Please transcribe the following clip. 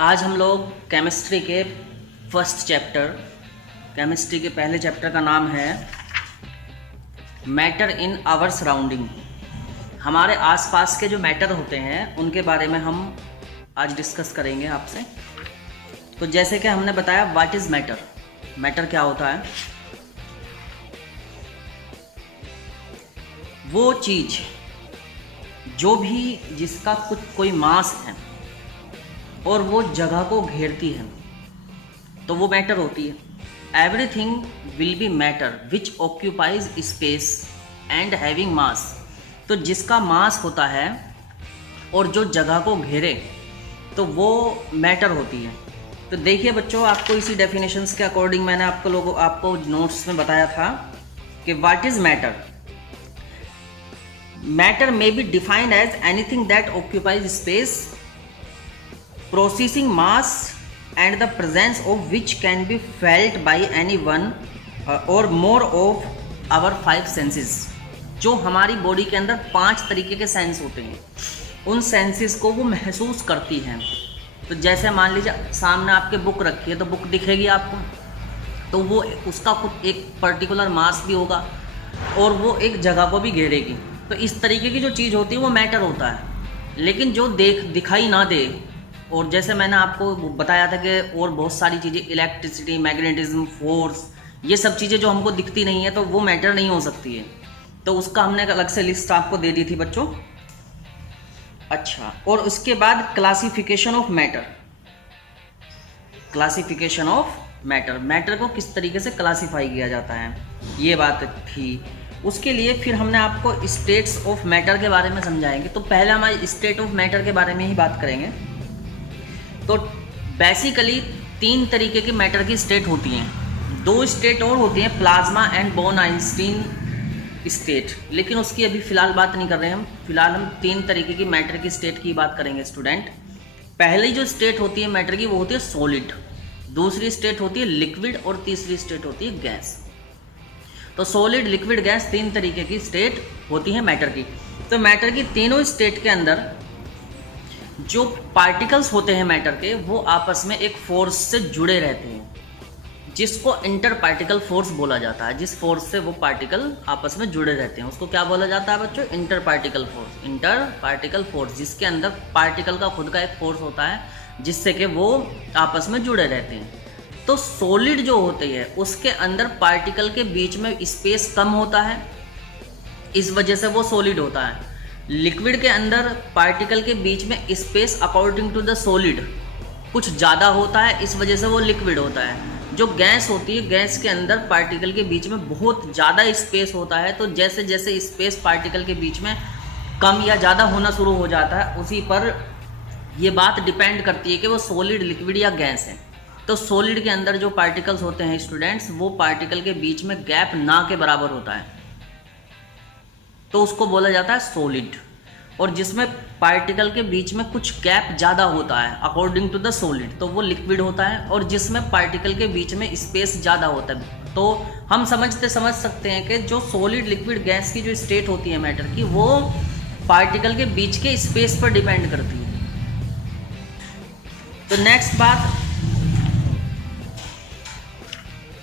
आज हम लोग केमिस्ट्री के फर्स्ट चैप्टर, केमिस्ट्री के पहले चैप्टर का नाम है मैटर इन आवर सराउंडिंग। हमारे आसपास के जो मैटर होते हैं उनके बारे में हम आज डिस्कस करेंगे आपसे। तो जैसे कि हमने बताया व्हाट इज़ मैटर, मैटर क्या होता है? वो चीज़ जो भी जिसका कोई मास है और वो जगह को घेरती है तो वो मैटर होती है। Everything will be matter which occupies space and having mass. तो जिसका मास होता है और जो जगह को घेरे तो वो मैटर होती है। तो देखिए बच्चों, आपको इसी डेफिनेशंस के अकॉर्डिंग मैंने आपको नोट्स में बताया था कि what is matter. Matter may be defined as anything that occupies space, processing mass and the presence of which can be felt by any one or more of our five senses। जो हमारी body के अंदर 5 तरीके के sense होते हैं, उन senses को वो महसूस करती हैं। तो जैसे मान लीजिए सामने आपके बुक रखी है तो बुक दिखेगी आपको, तो वो उसका कुछ एक पर्टिकुलर मास भी होगा और वो एक जगह को भी घेरेगी। तो इस तरीके की जो चीज़ होती है वो मैटर होता है। लेकिन जो दिखाई ना दे, और जैसे मैंने आपको बताया था कि और बहुत सारी चीज़ें, इलेक्ट्रिसिटी, मैग्नेटिज्म, फोर्स, ये सब चीज़ें जो हमको दिखती नहीं है तो वो मैटर नहीं हो सकती है। तो उसका हमने एक अलग से लिस्ट आपको दे दी थी बच्चों। अच्छा, और उसके बाद classification of matter. Classification of matter, matter को किस तरीके से क्लासीफाई किया जाता है, ये बात थी। उसके लिए फिर हमने आपको स्टेट्स ऑफ मैटर के बारे में समझाएंगे। तो पहले हमारे स्टेट ऑफ मैटर के बारे में ही बात करेंगे। तो बेसिकली 3 तरीके की मैटर की स्टेट होती हैं। 2 स्टेट और होती हैं, प्लाज्मा एंड बोर्न आइंस्टीन स्टेट, लेकिन उसकी अभी फ़िलहाल बात नहीं कर रहे हैं हम। फिलहाल हम 3 तरीके की मैटर की स्टेट की बात करेंगे स्टूडेंट। पहली जो स्टेट होती है मैटर की वो होती है सॉलिड, दूसरी स्टेट होती है लिक्विड और तीसरी स्टेट होती है गैस। तो सॉलिड, लिक्विड, गैस 3 तरीके की स्टेट होती है मैटर की। तो मैटर की तीनों स्टेट के अंदर जो पार्टिकल्स होते हैं मैटर के, वो आपस में एक फोर्स से जुड़े रहते हैं जिसको इंटर पार्टिकल फोर्स बोला जाता है। जिस फोर्स से वो पार्टिकल आपस में जुड़े रहते हैं उसको क्या बोला जाता है बच्चों? Inter particle force. Inter particle force, जिसके अंदर पार्टिकल का खुद का एक फोर्स होता है जिससे कि वो आपस में जुड़े रहते हैं। तो सॉलिड जो होती है उसके अंदर पार्टिकल के बीच में स्पेस कम होता है, इस वजह से वो सॉलिड होता है। लिक्विड के अंदर पार्टिकल के बीच में space according to the solid कुछ ज़्यादा होता है, इस वजह से वो लिक्विड होता है। जो गैस होती है, गैस के अंदर पार्टिकल के बीच में बहुत ज़्यादा स्पेस होता है। तो जैसे जैसे स्पेस पार्टिकल के बीच में कम या ज़्यादा होना शुरू हो जाता है, उसी पर ये बात डिपेंड करती है कि वो सॉलिड, लिक्विड या गैस है। तो सॉलिड के अंदर जो पार्टिकल्स होते हैं स्टूडेंट्स, वो पार्टिकल के बीच में गैप ना के बराबर होता है, तो उसको बोला जाता है सॉलिड। और जिसमें पार्टिकल के बीच में कुछ गैप ज़्यादा होता है अकॉर्डिंग टू द सॉलिड, तो वो लिक्विड होता है। और जिसमें पार्टिकल के बीच में स्पेस ज़्यादा होता है, तो हम समझ सकते हैं कि जो सॉलिड, लिक्विड, गैस की जो स्टेट होती है मैटर की, वो पार्टिकल के बीच के स्पेस पर डिपेंड करती है। तो नेक्स्ट बात,